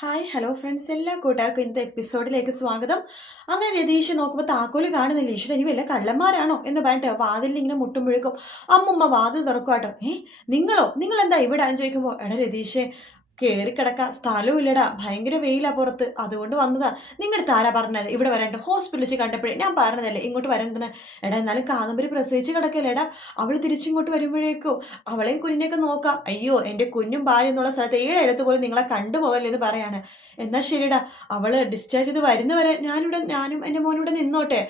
Hi hello friends, എല്ലാ കൂട്ടുകാർക്കും ഇന്നത്തെ എപ്പിസോഡിലേക്ക് സ്വാഗതം. അങ്ങനെ രതീഷ് നോക്കുമ്പോൾ താക്കോല് കാണുന്നില്ല. ഈശ്വരൻ, ഇനി വല്ല കള്ളന്മാരാണോ എന്ന് പറഞ്ഞിട്ട് വാതിലിൽ ഇങ്ങനെ മുട്ടുമ്പോഴേക്കും അമ്മുമ്മ വാതിൽ തുറക്കുവാട്ടോ. നിങ്ങൾ എന്താ ഇവിടെ എന്ന് ചോദിക്കുമ്പോൾ, എടാ രതീഷേ, കേറി കിടക്കാൻ സ്ഥലവും ഇല്ലടാ, ഭയങ്കര വെയിലാ പുറത്ത്, അതുകൊണ്ട് വന്നതാ. നിങ്ങളുടെ താരാ പറഞ്ഞത് ഇവിടെ വരണ്ട? ഹോസ്പിറ്റലിൽ വെച്ച് കണ്ടപ്പോഴേ ഞാൻ പറഞ്ഞതല്ലേ ഇങ്ങോട്ട് വരണ്ടെന്ന്. എടാ എന്നാലും കാദംബരി പ്രസവിച്ച് കിടക്കല്ലേ എടാ, അവൾ തിരിച്ചിങ്ങോട്ട് വരുമ്പോഴേക്കും അവളെയും കുഞ്ഞിനെയൊക്കെ നോക്കാം. അയ്യോ, എന്റെ കുഞ്ഞും ഭാര്യ എന്നുള്ള സ്ഥലത്ത് 7 അയലത്ത് പോലും നിങ്ങളെ കണ്ടുപോകല്ലേ എന്ന് പറയാണ്. എന്നാ ശരിടാ, അവള് ഡിസ്ചാർജ് ചെയ്ത് വരുന്നവരെ ഞാനും എന്റെ മോനും ഇവിടെ നിന്നോട്ടെ.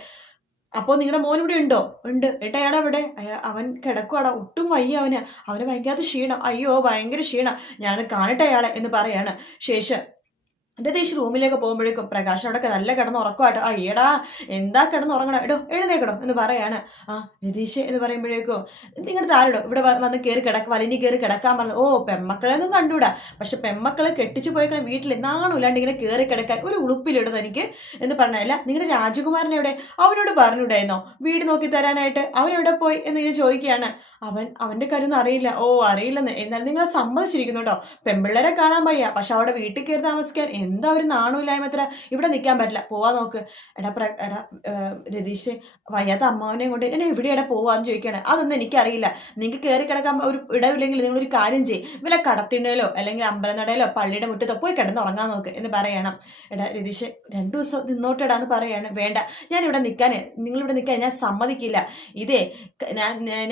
അപ്പോ നിങ്ങളുടെ മോൻ ഇവിടെ ഉണ്ടോ? ഉണ്ട്. ഏട്ടാ അയാൾ അവിടെ? അവൻ കിടക്കുവാടാ, ഒട്ടും വയ്യ അവന് ഭയങ്കര ക്ഷീണം. അയ്യോ ഭയങ്കര ക്ഷീണം, ഞാനത് കാണട്ടെ അയാളെ എന്ന് പറയാണ്. ശേഷം രതീഷ് റൂമിലേക്ക് പോകുമ്പോഴേക്കും പ്രകാശ് അവിടെ നല്ല കിടന്ന് ഉറക്കുവാട്ടോ. അയ്യടാ, എന്താ കിടന്ന് ഉറങ്ങണം, എടോ എഴുന്നേക്കടോ എന്ന് പറയാണ്. ആ രതീഷ് എന്ന് പറയുമ്പോഴേക്കും, നിങ്ങളുടെ താരടോ ഇവിടെ വന്ന് കയറി വലിഞ്ഞ് കയറി കിടക്കാൻ പറഞ്ഞത്. ഓ, പെമ്മക്കളെയൊന്നും കണ്ടൂടാ, പക്ഷെ പെമ്മക്കളെ കെട്ടിച്ചു പോയേക്കണ വീട്ടിൽ നാണുമില്ലാണ്ട് ഇങ്ങനെ കയറി കിടക്കാൻ ഒരു ഉളുപ്പിലിടുന്നത് എനിക്ക് എന്ന് പറഞ്ഞല്ല. നിങ്ങളുടെ രാജകുമാരൻ എവിടെ? അവനോട് പറഞ്ഞൂടായിരുന്നോ വീട് നോക്കി തരാനായിട്ട്? അവൻ എവിടെ പോയി എന്ന് ഇങ്ങനെ ചോദിക്കുകയാണ്. അവന്റെ കാര്യമൊന്നും അറിയില്ല. ഓ, അറിയില്ലെന്ന്. എന്നാൽ നിങ്ങളെ സമ്മതിച്ചിരിക്കുന്നു കേട്ടോ. പെമ്പിള്ളേരെ കാണാൻ വയ്യ, പക്ഷെ അവിടെ വീട്ടിൽ കയറി താമസിക്കാൻ എന്താ ഒരു നാണമില്ലായ്മ എത്ര. ഇവിടെ നിൽക്കാൻ പറ്റില്ല, പോവാൻ നോക്ക്. എടാ രതീഷ്, വയ്യാത്ത അമ്മാവനെയും കൊണ്ട് എന്നെ എവിടെയാടെ പോവാന്ന് ചോദിക്കുകയാണ്. അതൊന്നും എനിക്കറിയില്ല. നിങ്ങൾക്ക് കയറി കിടക്കാൻ ഒരു ഇടവില്ലെങ്കിൽ നിങ്ങളൊരു കാര്യം ചെയ്യും, വല്ല കടത്തിണ്ടയിലോ അല്ലെങ്കിൽ അമ്പലനടയിലോ പള്ളിയുടെ മുറ്റത്തോ പോയി കിടന്ന് ഉറങ്ങാൻ നോക്ക് എന്ന് പറയണം. എടാ രതീഷ്, 2 ദിവസം നിന്നോട്ടെടാന്ന് പറയാണ്. വേണ്ട, ഞാനിവിടെ നിങ്ങളിവിടെ നിൽക്കാൻ ഞാൻ സമ്മതിക്കില്ല. ഇതേ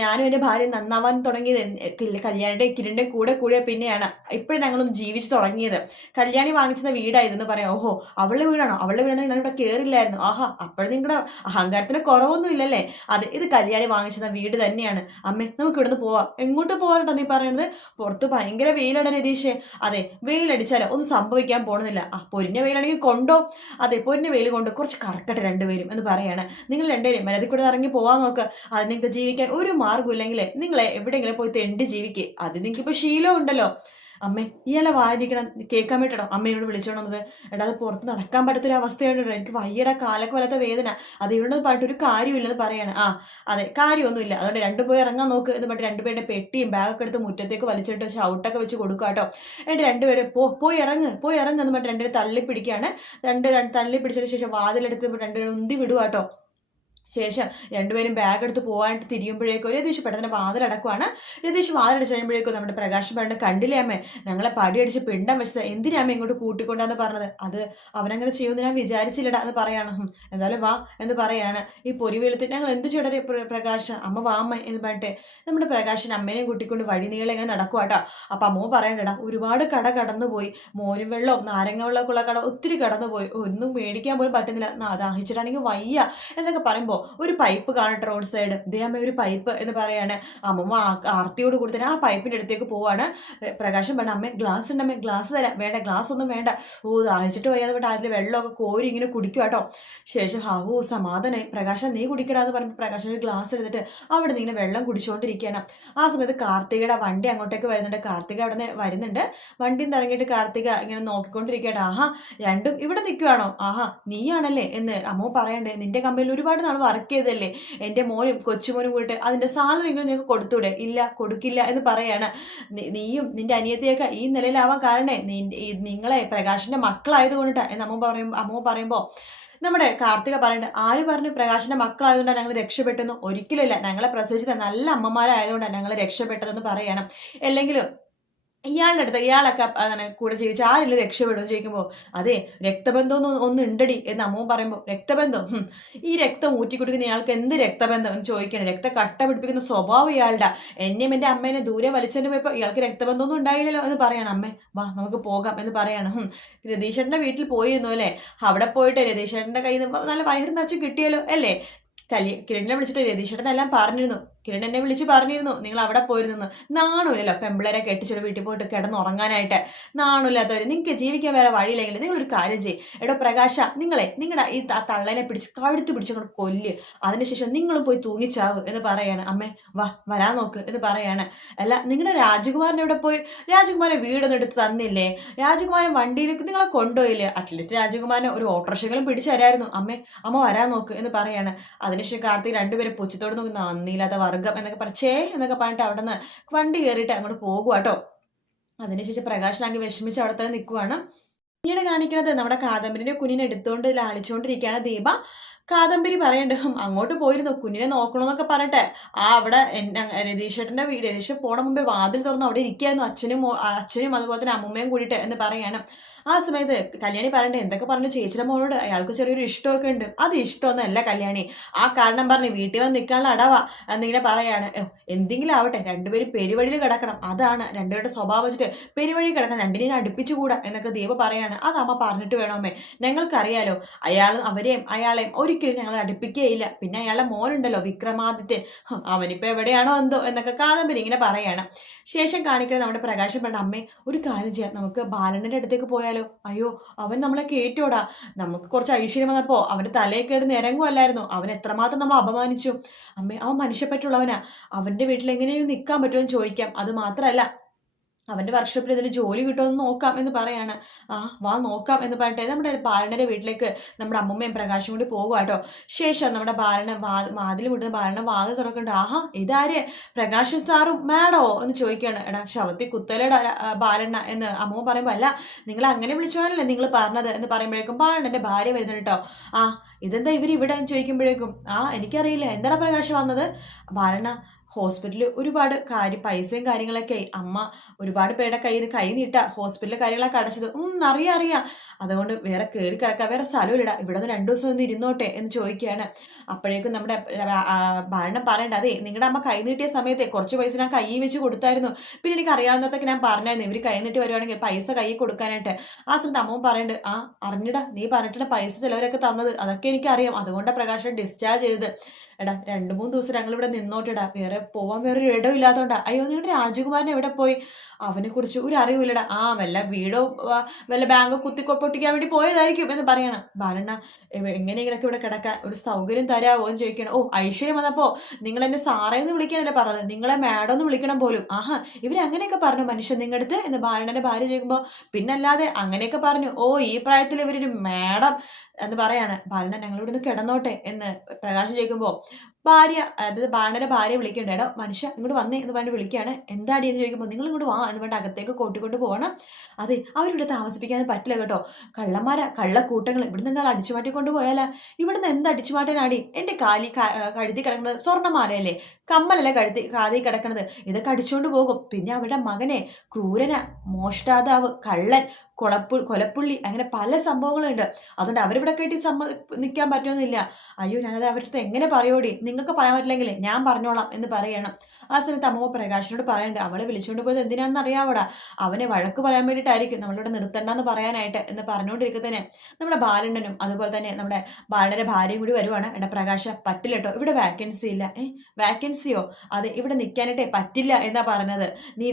ഞാനും എൻ്റെ ഭാര്യ നന്നാവാൻ തുടങ്ങിയത് കല്യാണിയുടെ കിരണിന്റെ കൂടെ കൂടിയ പിന്നെയാണ് ഇപ്പോഴും ഞങ്ങളൊന്ന് ജീവിച്ചു തുടങ്ങിയത്. കല്യാണി വാങ്ങിച്ചിരുന്ന വീടായിരുന്നു പറയാം. ഓഹോ, അവളുടെ വീടാണോ? അവളുടെ വീടാണെങ്കിൽ ഞാൻ ഇവിടെ കയറില്ലായിരുന്നു. ആഹാ, അപ്പോഴും നിങ്ങളുടെ അഹങ്കാരത്തിന് കുറവൊന്നും ഇല്ലല്ലേ? അതെ, ഇത് കല്യാണി വാങ്ങിച്ചിരുന്ന വീട് തന്നെയാണ്. അമ്മേ, നമുക്ക് ഇവിടുന്ന് പോവാം. എങ്ങോട്ട് പോകാനുണ്ടോ നീ പറയുന്നത്? പുറത്ത് ഭയങ്കര വെയിലാണ് രതീഷേ. അതെ, വെയിലടിച്ചാലോ ഒന്നും സംഭവിക്കാൻ പോണെന്നില്ല. പൊരിഞ്ഞ വെയിലാണെങ്കിൽ കൊണ്ടോ. അതെ, പൊരിഞ്ഞ വെയിൽ കൊണ്ട് കുറച്ച് കറക്കട്ടെ രണ്ടുപേരും എന്ന് പറയാണ്. നിങ്ങൾ രണ്ടുപേരും മരത്തിൽ കൂടെ ഇറങ്ങി പോവാൻ നോക്ക്. അത് നിങ്ങൾക്ക് ജീവിക്കാൻ ഒരു മാർഗ്ഗം ഇല്ലെങ്കിൽ നിങ്ങളെ എവിടെയെങ്കിലും പോയി തെണ്ടി ജീവിക്കുക. അത് നിങ്ങൾക്ക് ഇപ്പൊ ശീലം ഉണ്ടല്ലോ. അമ്മേ, ഇയാളെ വായിരിക്കണം കേൾക്കാൻ വേണ്ടിയിട്ടോ അമ്മയോട് വിളിച്ചോണ്ടത്. എടാ, അത് പുറത്ത് നടക്കാൻ പറ്റാത്തൊരു അവസ്ഥയുണ്ടോ, എനിക്ക് വയ്യയുടെ കാലൊക്കെ വല്ലാത്ത വേദന, അത് ഇവരോട് പറഞ്ഞിട്ട് ഒരു കാര്യമില്ലെന്ന് പറയാണ്. അതെ, കാര്യമൊന്നുമില്ല, അതുകൊണ്ട് രണ്ടുപോയി ഇറങ്ങാൻ നോക്ക് എന്ന് പറഞ്ഞിട്ട് രണ്ടുപേരുടെ പെട്ടിയും ബാഗൊക്കെ എടുത്ത് മുറ്റത്തേക്ക് വലിച്ചിട്ട് ഷൗട്ടൊക്കെ വെച്ച് കൊടുക്കുക കേട്ടോ. എന്നിട്ട് രണ്ടുപേരെ പോയി ഇറങ്ങ് എന്ന് പറഞ്ഞിട്ട് രണ്ടുപേരും തള്ളി പിടിക്കുകയാണ്. തള്ളി പിടിച്ചതിന് ശേഷം വാതിലെടുത്ത് രണ്ടുപേരും ഉന്തി വിടുക കേട്ടോ. ശേഷം രണ്ടുപേരും ബാഗ് എടുത്ത് പോകാനായിട്ട് തിരിയുമ്പോഴേക്കും രതീഷ് പെട്ടെന്ന് വാതിലടക്കുവാണ്. രതീഷ് വാതിലടച്ച് കഴിയുമ്പോഴേക്കും നമ്മുടെ പ്രകാശം പറഞ്ഞിട്ട്, കണ്ടില്ലേ അമ്മേ, ഞങ്ങളെ പടിയടിച്ച് പിണ്ടം വെച്ചത്, എന്തിനാ അമ്മ ഇങ്ങോട്ട് കൂട്ടിക്കൊണ്ടാന്ന് പറഞ്ഞത്? അത് അവനങ്ങനെ ചെയ്യുമെന്ന് ഞാൻ വിചാരിച്ചില്ലടാ എന്ന് പറയാണ്. എന്തായാലും വാ എന്ന് പറയാണ്. ഈ പൊരിവെളുത്ത് ഞങ്ങൾ എന്ത് ചെയ്യടേ പ്രകാശ, അമ്മ വാ അമ്മ എന്ന് പറഞ്ഞിട്ട് നമ്മുടെ പ്രകാശൻ അമ്മേനെയും കൂട്ടിക്കൊണ്ട് വഴി നീളെ ഇങ്ങനെ നടക്കുക കേട്ടോ. അപ്പൊ അമ്മ പറയണ്ടടാ, ഒരുപാട് കട കടന്നുപോയി, മോരും വെള്ളവും നാരങ്ങ വെള്ളമൊക്കെ ഉള്ള കട ഒത്തിരി കടന്നുപോയി, ഒന്നും മേടിക്കാൻ പോലും പറ്റുന്നില്ല, ദാഹിച്ചിട്ടാണെങ്കിൽ വയ്യ എന്നൊക്കെ പറയുമ്പോൾ ഒരു പൈപ്പ് കാണട്ടെ റോഡ് സൈഡ്. ദൈവമേ, ഒരു പൈപ്പ് എന്ന് പറയാണ്. അമ്മമ്മ ആർത്തിയോട് കൂടി തന്നെ ആ പൈപ്പിന്റെ അടുത്തേക്ക് പോവാണ്. പ്രകാശം പറഞ്ഞ, അമ്മേ ഗ്ലാസ് ഉണ്ട്, അമ്മേ ഗ്ലാസ് തരാം. വേണ്ട, ഗ്ലാസ് ഒന്നും വേണ്ട. ഓ, ദാഹിച്ചിട്ട് വയ്യാതെ വിട്ട് അതിൽ വെള്ളമൊക്കെ കോരി ഇങ്ങനെ കുടിക്കുക കേട്ടോ. ശേഷം ഓ സമാധാനായി, പ്രകാശം നീ കുടിക്കടാന്ന് പറയുമ്പോൾ പ്രകാശം ഒരു ഗ്ലാസ് എടുത്തിട്ട് അവിടെ നിന്ന് ഇങ്ങനെ വെള്ളം കുടിച്ചുകൊണ്ടിരിക്കുകയാണ്. ആ സമയത്ത് കാർത്തികയുടെ വണ്ടി അങ്ങോട്ടേക്ക് വരുന്നുണ്ട്. കാർത്തിക അവിടെ നിന്ന് വരുന്നുണ്ട്. വണ്ടിയിൽ നിന്ന് ഇറങ്ങിയിട്ട് കാർത്തിക ഇങ്ങനെ നോക്കിക്കൊണ്ടിരിക്കുകയാണ്. ആഹാ, രണ്ടും ഇവിടെ നിൽക്കുവാണോ? ആഹാ, നീയാണല്ലേ എന്ന് അമ്മ പറയണ്ടേ. നിന്റെ കമ്പനിയിൽ ഒരുപാട് നാൾ വർക്ക് ചെയ്തല്ലേ, എൻ്റെ മോനും കൊച്ചുമോനും കൂടിയിട്ട് അതിന്റെ സാലറി എങ്കിലും നിങ്ങൾക്ക് കൊടുത്തൂടെ? ഇല്ല, കൊടുക്കില്ല എന്ന് പറയാണ്. നീയും നിന്റെ അനിയത്തിയൊക്കെ ഈ നിലയിലാവാൻ കാരണേ നിങ്ങളെ പ്രകാശിന്റെ മക്കളായത് കൊണ്ടിട്ടാ എന്ന് അമ്മ പറയുമ്പോ നമ്മുടെ കാർത്തിക പറയണ്ട, ആര് പറഞ്ഞു പ്രകാശിന്റെ മക്കളായതുകൊണ്ടാണ് ഞങ്ങൾ രക്ഷപ്പെട്ടെന്ന്? ഒരിക്കലില്ല, ഞങ്ങളെ പ്രസവിച്ചത് നല്ല അമ്മമാരായതുകൊണ്ടാണ് ഞങ്ങൾ രക്ഷപ്പെട്ടതെന്ന് പറയണം. അല്ലെങ്കിലും ഇയാളുടെ അടുത്ത് ഇയാളൊക്കെ കൂടെ ജീവിച്ച ആരെങ്കിലും രക്ഷപ്പെടുമെന്ന് ചോദിക്കുമ്പോൾ, അതെ രക്തബന്ധം ഒന്ന് ഉണ്ടടി എന്ന് അമ്മ പറയുമ്പോൾ, രക്തബന്ധം, ഈ രക്തം ഊറ്റിക്കുടിക്കുന്ന ഇയാൾക്ക് എന്ത് രക്തബന്ധം എന്ന് ചോദിക്കണം. രക്തം കട്ട പിടിപ്പിക്കുന്ന സ്വഭാവം ഇയാളുടെ. എന്നെയും എൻ്റെ അമ്മേനെ ദൂരെ വലിച്ചെന്ന് പോയപ്പോൾ ഇയാൾക്ക് രക്തബന്ധമൊന്നും ഉണ്ടായില്ലല്ലോ എന്ന് പറയണം. അമ്മേ വാ നമുക്ക് പോകാം എന്ന് പറയണം. രതീഷേട്ടൻ്റെ വീട്ടിൽ പോയിരുന്നു അല്ലേ? അവിടെ പോയിട്ട് രതീഷേട്ടൻ്റെ കയ്യിൽ നിന്ന് നല്ല വയറ് നിറച്ച് കിട്ടിയല്ലോ അല്ലേ? കിരണിനെ വിളിച്ചിട്ട് രതീഷേട്ടൻ എല്ലാം പറഞ്ഞിരുന്നു. കിരൺ എന്നെ വിളിച്ച് പറഞ്ഞിരുന്നു നിങ്ങൾ അവിടെ പോയിരുന്നു. നാണുമില്ലല്ലോ പെമ്പിളരെ കെട്ടിച്ചൊരു വീട്ടിൽ പോയിട്ട് കിടന്നുറങ്ങാനായിട്ട്. നാണുമില്ലാത്തവർ, നിങ്ങൾക്ക് ജീവിക്കാൻ വേറെ വഴിയില്ലെങ്കിൽ നിങ്ങളൊരു കാര്യം ചെയ്യും. എടോ പ്രകാശ, നിങ്ങളുടെ ഈ തള്ളനെ പിടിച്ച് കഴുത്ത് പിടിച്ചങ്ങോട്ട് കൊല്ല്, അതിനുശേഷം നിങ്ങളും പോയി തൂങ്ങിച്ചാവ് എന്ന് പറയാണ്. അമ്മേ വരാൻ നോക്ക് എന്ന് പറയാണ്. അല്ല, നിങ്ങളുടെ രാജകുമാരൻ എവിടെ പോയി? രാജകുമാരൻ വീടൊന്നും എടുത്ത് തന്നില്ലേ? രാജകുമാരൻ വണ്ടിയിലേക്ക് നിങ്ങളെ കൊണ്ടുപോയില്ലേ? അറ്റ്ലീസ്റ്റ് രാജകുമാരൻ ഒരു ഓട്ടോറിക്ഷകളും പിടിച്ചു തരായിരുന്നു. അമ്മ വരാൻ നോക്ക് എന്ന് പറയാണ്. അതിനുശേഷം കാർത്തിക് രണ്ടുപേരും പുച്ഛത്തോട് നോക്കി, നന്ദിയില്ലാത്ത വർഗം എന്നൊക്കെ എന്നൊക്കെ പറഞ്ഞിട്ട് അവിടെ നിന്ന് വണ്ടി കയറിയിട്ട് അങ്ങോട്ട് പോകുക കേട്ടോ. അതിനുശേഷം പ്രകാശനാണെങ്കിൽ വിഷമിച്ച് അവിടെ തന്നെ നിൽക്കുവാണ്. പിന്നീട് കാണിക്കുന്നത് നമ്മുടെ കാദംബരിന്റെ കുഞ്ഞിനെ എടുത്തുകൊണ്ട് ലാളിച്ചുകൊണ്ടിരിക്കുകയാണ് ദീപ. കാദംബരി പറയണ്ട് അങ്ങോട്ട് പോയിരുന്നു കുഞ്ഞിനെ നോക്കണമെന്നൊക്കെ പറഞ്ഞിട്ട് അവിടെ രതീഷേട്ടന്റെ വീട് രതീഷ് പോണ മുമ്പേ വാതിൽ തുറന്ന് അവിടെ ഇരിക്കായിരുന്നു അച്ഛനും അതുപോലെ തന്നെ അമ്മൂമ്മയും കൂടിയിട്ട് എന്ന് പറയാണ്. ആ സമയത്ത് കല്യാണി പറയണ്ടേ എന്തൊക്കെ പറഞ്ഞു ചേച്ചിയുടെ മോളോട് അയാൾക്ക് ചെറിയൊരു ഇഷ്ടമൊക്കെ ഉണ്ട്. അത് ഇഷ്ടമൊന്നുമല്ല കല്യാണി, ആ കാരണം പറഞ്ഞ് വീട്ടിൽ വന്ന് നിൽക്കാനുള്ള അടവാ എന്നിങ്ങനെ പറയാണ്. എന്തെങ്കിലും ആവട്ടെ രണ്ടുപേരും പെരുവഴിയിൽ കിടക്കണം, അതാണ് രണ്ടുപേരുടെ സ്വഭാവം വെച്ചിട്ട് പെരുവഴി കിടക്കണം, രണ്ടിനെയും അടുപ്പിച്ചുകൂടാ എന്നൊക്കെ ദീപ പറയാണ്. അത് അമ്മ പറഞ്ഞിട്ട് വേണമേ, ഞങ്ങൾക്കറിയാലോ അയാളെയും അയാളെയും ഒരിക്കലും ഞങ്ങൾ അടുപ്പിക്കുകയില്ല. പിന്നെ അയാളുടെ മോനുണ്ടല്ലോ വിക്രമാദിത്യൻ, അവനിപ്പോ എവിടെയാണോ എന്തോ എന്നൊക്കെ കാദംബരി ഇങ്ങനെ പറയാണ്. ശേഷം കാണിക്കുന്നത് നമ്മുടെ പ്രകാശം പറഞ്ഞ അമ്മേ ഒരു കാര്യം ചെയ്യാം, നമുക്ക് ബാലണ്ണന്റെ അടുത്തേക്ക് പോയാലോ? അയ്യോ അവൻ നമ്മളെ കേറ്റോടാ, നമുക്ക് കുറച്ച് ഐശ്വര്യം വന്നപ്പോ അവന്റെ തലയിൽ കയറി നിരങ്ങുമല്ലായിരുന്നു, അവൻ എത്രമാത്രം നമ്മൾ അപമാനിച്ചു. അമ്മേ അവൻ മനുഷ്യപ്പറ്റുള്ളവനാ, അവന്റെ വീട്ടിൽ എങ്ങനെയും നിൽക്കാൻ പറ്റുമോ എന്ന് ചോദിക്കാം. അത് മാത്രല്ല അവന്റെ വർക്ക്ഷോപ്പിൽ ഇതിന് ജോലി കിട്ടുമെന്ന് നോക്കാം എന്ന് പറയാണ്. വാ നോക്കാം എന്ന് പറഞ്ഞിട്ട് നമ്മുടെ ബാലന്റെ വീട്ടിലേക്ക് നമ്മുടെ അമ്മൂമ്മയും പ്രകാശും കൂടി പോകുക കേട്ടോ. ശേഷം നമ്മുടെ വാതിൽ വിടുന്ന ബാലനെ വാതിൽ തുറക്കണ്ട. ഇതാര് പ്രകാശൻ സാറും മാഡോ എന്ന് ചോദിക്കുകയാണ്. എടാ ശവത്തി കുത്തലടാ ബാലണ്ണ എന്ന് അമ്മൂമ്മ പറയുമ്പോ അല്ല നിങ്ങൾ അങ്ങനെ വിളിച്ചോളല്ലേ നിങ്ങൾ പറഞ്ഞത് എന്ന് പറയുമ്പോഴേക്കും ബാലണ്ണന്റെ ഭാര്യ വരുന്നുണ്ട് കേട്ടോ. ഇതെന്താ ഇവരിവിടെ എന്ന് ചോദിക്കുമ്പോഴേക്കും എനിക്കറിയില്ല എന്താണ് പ്രകാശം വന്നത്. ബാലണ്ണ ഹോസ്പിറ്റലിൽ ഒരുപാട് പൈസയും കാര്യങ്ങളൊക്കെ അമ്മ ഒരുപാട് പേരുടെ കയ്യിൽ നിന്ന് കൈ നീട്ട ഹോസ്പിറ്റലിലെ കാര്യങ്ങളൊക്കെ അടച്ചത്. അറിയാം, അതുകൊണ്ട് വേറെ കയറി കിടക്കാം, വേറെ സ്ഥലമില്ല, ഇവിടെ നിന്ന് 2 ദിവസം ഒന്ന് ഇരുന്നോട്ടെ എന്ന് ചോദിക്കുകയാണ്. അപ്പോഴേക്കും നമ്മുടെ ബാലണ്ണൻ പറയണ്ട, അതെ നിങ്ങളുടെ അമ്മ കൈ നീട്ടിയ സമയത്ത് കുറച്ച് പൈസ ഞാൻ കൈ വെച്ച് കൊടുത്തായിരുന്നു, പിന്നെ എനിക്ക് അറിയാവുന്നതൊക്കെ ഞാൻ പറഞ്ഞായിരുന്നു ഇവർ കൈ നീട്ടി വരുവാണെങ്കിൽ പൈസ കൈ കൊടുക്കാനായിട്ട്. ആ സമയത്ത് അമ്മ പറയണ്ട് അറിഞ്ഞിടാ നീ പറഞ്ഞിട്ട് പൈസ ചിലവരൊക്കെ തന്നത് അതൊക്കെ എനിക്കറിയാം, അതുകൊണ്ടാണ് പ്രകാശൻ ഡിസ്ചാർജ് ചെയ്തത്. എടാ 2-3 ദിവസം ഞങ്ങൾ ഇവിടെ നിന്നോട്ടെടാ, പോവാൻ വേറൊരു ഇടവും ഇല്ലാത്തോണ്ടാ. അയ്യോ നിങ്ങളുടെ രാജകുമാരൻ എവിടെ പോയി? അവനെ കുറിച്ച് ഒരു അറിവില്ലടാ. വല്ല വീടോ വല്ല ബാങ്കോ പൊട്ടിക്കാൻ വേണ്ടി പോയതായിരിക്കും എന്ന് പറയണം. ബാലണ്ണ എങ്ങനെയെങ്കിലൊക്കെ ഇവിടെ കിടക്കാൻ ഒരു സൗകര്യം തരാവോ എന്ന് ചോദിക്കണം. ഐശ്വര്യം വന്നപ്പോ നിങ്ങൾ എന്നെ സാറേന്ന് വിളിക്കാനല്ലേ പറഞ്ഞത്, നിങ്ങളെ മാഡം എന്ന് വിളിക്കണം പോലും. ഇവരങ്ങനെയൊക്കെ പറഞ്ഞു മനുഷ്യൻ നിങ്ങളുടെ എന്ന് ബാലണ്ണന്റെ ഭാര്യ ചോദിക്കുമ്പോ പിന്നല്ലാതെ അങ്ങനെയൊക്കെ പറഞ്ഞു. ഈ പ്രായത്തിൽ ഇവരൊരു മാഡം എന്ന് പറയാണ്. ബാലണ്ണൻ ഞങ്ങളിവിടെ നിന്ന് കിടന്നോട്ടെ എന്ന് പ്രകാശം ചോദിക്കുമ്പോ ഭാര്യ അതായത് ബാലണ്ണന്റെ ഭാര്യ വിളിക്കണ്ട. എടോ മനുഷ്യ ഇങ്ങോട്ട് വന്നേ എന്ന് പറഞ്ഞ് വിളിക്കുകയാണ്. എന്താടി എന്ന് ചോദിക്കുമ്പോൾ നിങ്ങൾ ഇങ്ങോട്ട് വാ എന്ന് പറഞ്ഞിട്ട് അകത്തേക്ക് കൂട്ടിക്കൊണ്ട് പോകണം. അതെ അവരിവിടെ താമസിപ്പിക്കാൻ പറ്റില്ല കേട്ടോ, കള്ളക്കൂട്ടങ്ങൾ ഇവിടെ നിന്ന് അടിച്ചു മാറ്റിക്കൊണ്ട് പോയാലാ. ഇവിടുന്ന് എന്ത് അടിച്ചു മാറ്റാനാടി? എന്റെ കഴുതി കിടക്കുന്നത് സ്വർണ്ണമാലയല്ലേ, കമ്മലല്ലേ കാതി കിടക്കണത്, ഇതൊക്കെ അടിച്ചുകൊണ്ട് പോകും. പിന്നെ അവരുടെ മകനെ ക്രൂരന, മോഷ്ടാതാവ്, കള്ളൻ, കൊലപ്പുള്ളി, അങ്ങനെ പല സംഭവങ്ങളുണ്ട്. അതുകൊണ്ട് അവരിവിടെ കയറ്റി നിൽക്കാൻ പറ്റുമെന്നില്ല. അയ്യോ ഞാനത് അവരുടെ അടുത്ത് എങ്ങനെ പറയോടി, നിങ്ങൾക്ക് പറയാൻ പറ്റില്ലെങ്കിൽ ഞാൻ പറഞ്ഞോളാം എന്ന് പറയണം. ആ സമയത്ത് അമ്മ പ്രകാശനോട് പറയണ്ട, അവളെ വിളിച്ചുകൊണ്ട് പോയത് എന്തിനാണെന്ന് അറിയാവൂടാ, അവനെ വഴക്ക് പറയാൻ വേണ്ടിയിട്ടായിരിക്കും നമ്മളിവിടെ നിർത്തണ്ടെന്ന് പറയാനായിട്ട് എന്ന് പറഞ്ഞുകൊണ്ടിരിക്കുന്നതിന് നമ്മുടെ ബാലണ്ണനും അതുപോലെ തന്നെ നമ്മുടെ ബാലന്റെ ഭാര്യയും കൂടി വരുവാണ്. എടാ പ്രകാശ പറ്റില്ല കേട്ടോ, ഇവിടെ വാക്കൻസി ഇല്ല. വാക്കൻസിയോ? അതെ ഇവിടെ നിൽക്കാനായിട്ടേ പറ്റില്ല എന്നാ പറഞ്ഞത്, നീ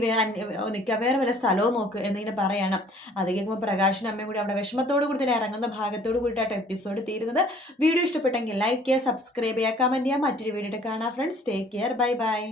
നിൽക്കാൻ വേറെ വല്ല സ്ഥലവും നോക്ക് എന്നിങ്ങനെ പറയണം. അത് കേൾക്കുമ്പോൾ പ്രകാശനും അമ്മയും കൂടി അവിടെ വിഷമത്തോടു കൂടി തന്നെ ഇറങ്ങുന്ന ഭാഗത്തോട് കൂടിയിട്ടാണ് എപ്പിസോഡ് തീരുന്നത്. വീഡിയോ ഇഷ്ടപ്പെട്ടെങ്കിൽ ലൈക്ക് ചെയ്യുക, സബ്സ്ക്രൈബ് ചെയ്യുക, കമന്റ് ചെയ്യുക. മറ്റൊരു വീഡിയോ കാണാം friends. Take care, bye bye.